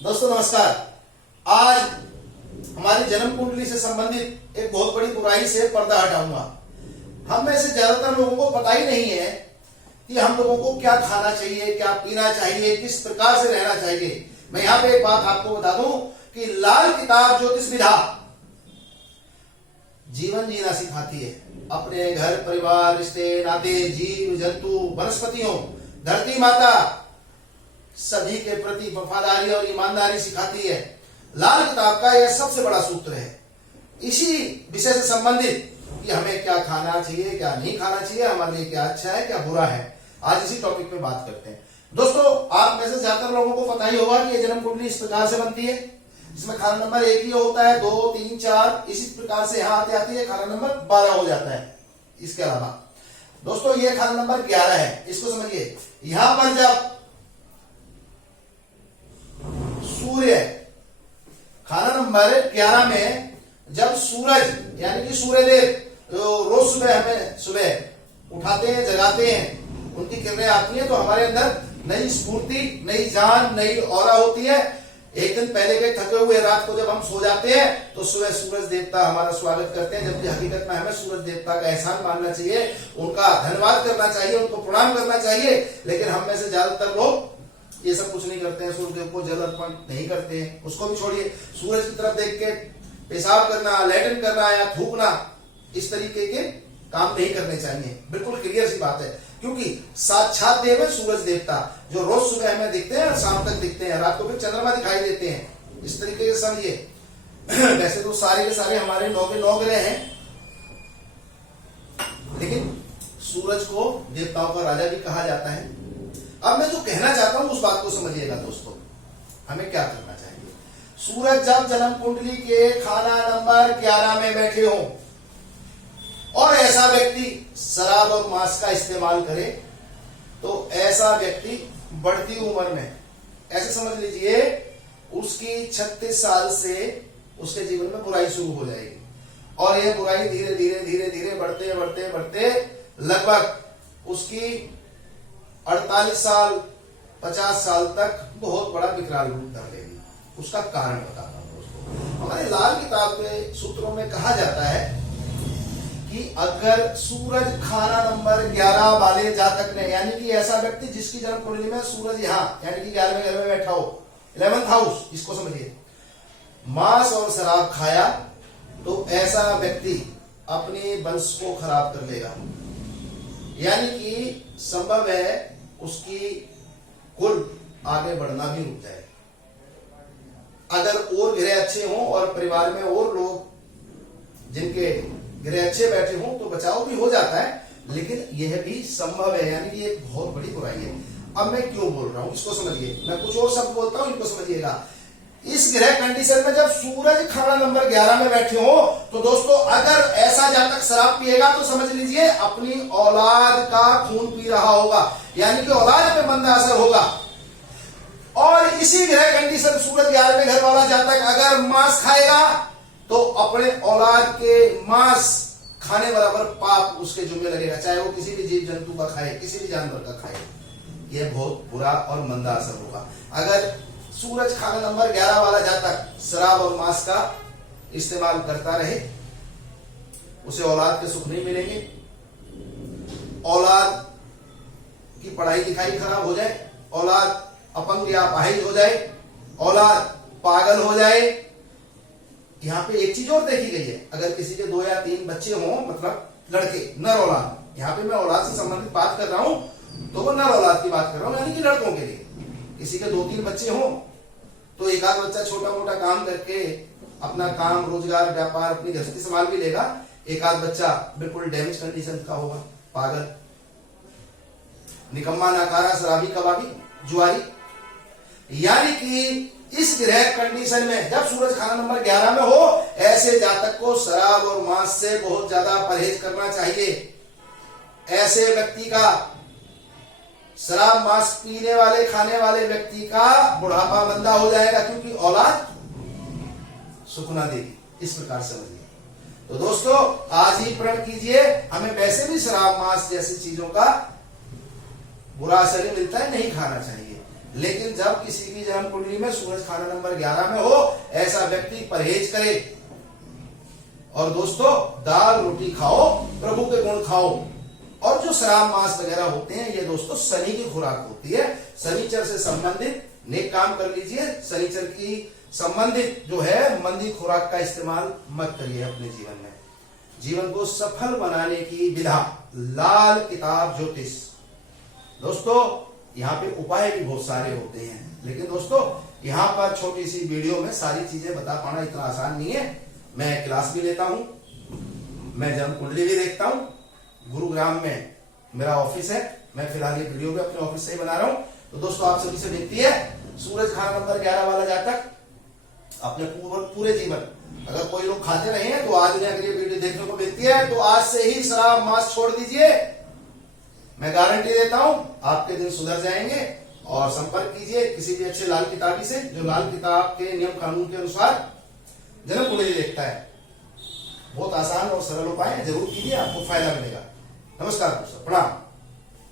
दोस्तों नमस्कार। आज हमारी जन्म कुंडली से संबंधित एक बहुत बड़ी बुराई से पर्दा हटाऊंगा। हम में से ज्यादातर लोगों को पता ही नहीं है कि हम लोगों को क्या खाना चाहिए, क्या पीना चाहिए, किस प्रकार से रहना चाहिए। मैं यहाँ पे एक बात आपको बता दूं कि लाल किताब ज्योतिष विधा जीवन जीना सिखाती है। अपने घर परिवार, रिश्ते नाते, जीव जंतु, वनस्पतियों, धरती माता सभी के प्रति वफादारी और ईमानदारी सिखाती है। लाल किताब का यह सबसे बड़ा सूत्र है। इसी विषय से संबंधित कि हमें क्या खाना चाहिए, क्या नहीं खाना चाहिए, हमारे लिए क्या अच्छा है, क्या बुरा है, आज इसी टॉपिक पे बात करते हैं। दोस्तों आप में से ज्यादातर लोगों को पता ही होगा कि यह जन्म कुंडली इस प्रकार से बनती है। इसमें खाना नंबर 1 ही होता है, 2, 3, 4 इसी प्रकार से यहाँ आते आती है खाना नंबर 12 हो जाता है। इसके अलावा दोस्तों ये खाना नंबर 11 है। इसको समझिए, यहां पर जब सूर्य खाना नंबर 11 में जब सूरज यानी कि सूर्यदेव रोज सुबह हमें सुबह उठाते हैं, जगाते हैं, उनकी किरणें आती हैं तो हमारे अंदर नई स्फूर्ति, नई जान, नई ऑरा होती है। एक दिन पहले के थके हुए रात को जब हम सो जाते हैं तो सुबह सूरज देवता हमारा स्वागत करते हैं, जबकि हकीकत में हमें सूरज देवता का एहसान मानना चाहिए, उनका धन्यवाद करना चाहिए, उनको प्रणाम करना चाहिए। लेकिन हम में से ज्यादातर लोग ये सब कुछ नहीं करते हैं, सूर्यदेव को जल अर्पण नहीं करते हैं। उसको भी छोड़िए, सूरज की तरफ देख के पेशाब करना, लैट्रिन करना या थूकना, इस तरीके के काम नहीं करने चाहिए। बिल्कुल क्लियर सी बात है, क्योंकि साक्षात देव है सूरज देवता, जो रोज सुबह हमें दिखते हैं और शाम तक दिखते हैं, रात को फिर चंद्रमा दिखाई देते हैं। इस तरीके से समझिए। वैसे तो सारे के सारे हमारे 9 के 9 ग्रह हैं, लेकिन सूरज को देवताओं का राजा भी कहा जाता है। अब मैं जो कहना चाहता हूं उस बात को समझिएगा दोस्तों। हमें क्या करना चाहिए? सूरज जब जन्म कुंडली के खाना नंबर 11 में बैठे हो और ऐसा व्यक्ति शराब और मांस का इस्तेमाल करे तो ऐसा व्यक्ति बढ़ती उम्र में, ऐसे समझ लीजिए, उसकी 36 साल से उसके जीवन में बुराई शुरू हो जाएगी और यह बुराई धीरे धीरे धीरे धीरे बढ़ते बढ़ते बढ़ते लगभग उसकी 48 साल 50 साल तक बहुत बड़ा विकराल रूप धर लेगी। उसका कारण बताता हूं दोस्तों। हमारे लाल किताब के सूत्रों में कहा जाता है कि अगर सूरज खाना नंबर 11 वाले जातक ने, यानी कि ऐसा व्यक्ति जिसकी जन्म कुंडली में सूरज यहाँ यानी कि 11वें घर में बैठा हो, 11th हाउस इसको समझिए, मांस और शराब खाया तो ऐसा व्यक्ति अपने वंश को खराब कर लेगा। यानी कि संभव है उसकी कुल आगे बढ़ना भी रुक जाए। अगर और ग्रह अच्छे हों और परिवार में और लोग जिनके ग्रह अच्छे बैठे हों तो बचाव भी हो जाता है, लेकिन यह भी संभव है। यानी कि एक बहुत बड़ी बुराई है। अब मैं क्यों बोल रहा हूं इसको समझिए, मैं कुछ और शब्द बोलता हूं, इनको समझिएगा। इस ग्रह कंडीशन में जब सूरज खाना नंबर 11 में बैठे हो तो दोस्तों अगर ऐसा जातक शराब पिएगा तो समझ लीजिए अपनी औलाद का खून पी रहा होगा, यानी कि औलाद पे मंदा असर होगा। और इसी ग्रह कंडीशन सूरज 11वें घर वाला जातक अगर मांस खाएगा तो अपने औलाद के मांस खाने बराबर पाप उसके जुम्मे लगेगा, चाहे वो किसी भी जीव जंतु का खाए, किसी भी जानवर का खाए। यह बहुत बुरा और मंदा असर होगा। अगर सूरज खाना नंबर 11 वाला जातक शराब और मांस का इस्तेमाल करता रहे, उसे औलाद के सुख नहीं मिलेंगे। औलाद की पढ़ाई लिखाई खराब हो जाए, औलाद अपंग या अपाहिज हो जाए, औलाद पागल हो जाए। यहाँ पे एक चीज और देखी गई है, अगर किसी के 2 या 3 बच्चे हों, मतलब लड़के, नर औलाद, यहाँ पे मैं औलाद से संबंधित बात कर रहा हूं तो वो नर औलाद की बात कर रहा हूं, यानी कि लड़कों के लिए। किसी के 2-3 बच्चे हों तो एक आध बच्चा छोटा मोटा काम करके अपना काम, रोजगार, व्यापार, अपनी गृहस्थी संभाल भी लेगा। एक आध बच्चा बिल्कुल डैमेज कंडीशन का होगा, पागल, निकम्मा, नाकारा, शराबी, कबाबी, जुआरी। यानी कि इस ग्रह कंडीशन में जब सूरज खाना नंबर 11 में हो, ऐसे जातक को शराब और मांस से बहुत ज्यादा परहेज करना चाहिए। ऐसे व्यक्ति का, शराब मांस पीने वाले, खाने वाले व्यक्ति का बुढ़ापा मंदा हो जाएगा, क्योंकि औलाद सुख ना देगी। इस प्रकार समझिए। तो दोस्तों आज ही प्रण कीजिए, हमें वैसे भी शराब मांस जैसी चीजों का बुरा असर ही मिलता है, नहीं खाना चाहिए। लेकिन जब किसी की जन्म कुंडली में सूरज खाना नंबर 11 में हो, ऐसा व्यक्ति परहेज करे। और दोस्तों, दाल रोटी खाओ, प्रभु के गुण खाओ। और जो शराब मांस वगैरह होते हैं, ये दोस्तों शनि की खुराक होती है। शनिचर से संबंधित नेक काम कर लीजिए। शनिचर की संबंधित जो है मंदी खुराक का इस्तेमाल मत करिए अपने जीवन में। जीवन को सफल बनाने की विधा, लाल किताब ज्योतिष। दोस्तों, यहाँ पे उपाय भी बहुत सारे होते हैं, लेकिन दोस्तों यहाँ पर छोटी सी वीडियो में सारी चीजें बता पाना इतना आसान नहीं है। मैं क्लास भी लेता हूं, मैं जन्म कुंडली भी देखता हूं। गुरुग्राम में मेरा ऑफिस है, मैं फिलहाल ये वीडियो भी अपने ऑफिस से ही बना रहा हूं। तो दोस्तों, आप सभी से विनती है, सूरज खाना नंबर 11 वाला जातक अपने पूरे जीवन, अगर कोई लोग खाते रहे हैं तो आज ने अगर ये वीडियो देखने को मिलती है तो आज से ही शराब मांस छोड़ दीजिए। मैं गारंटी देता हूं आपके दिन सुधर जाएंगे। और संपर्क कीजिए किसी भी अच्छे लाल किताबी से, जो लाल किताब के नियम कानून के अनुसार जन्म कुंडली देखता है। बहुत आसान और सरल उपाय है, जरूर कीजिए, आपको फायदा मिलेगा। नमस्कार दोस्तों, प्रणाम।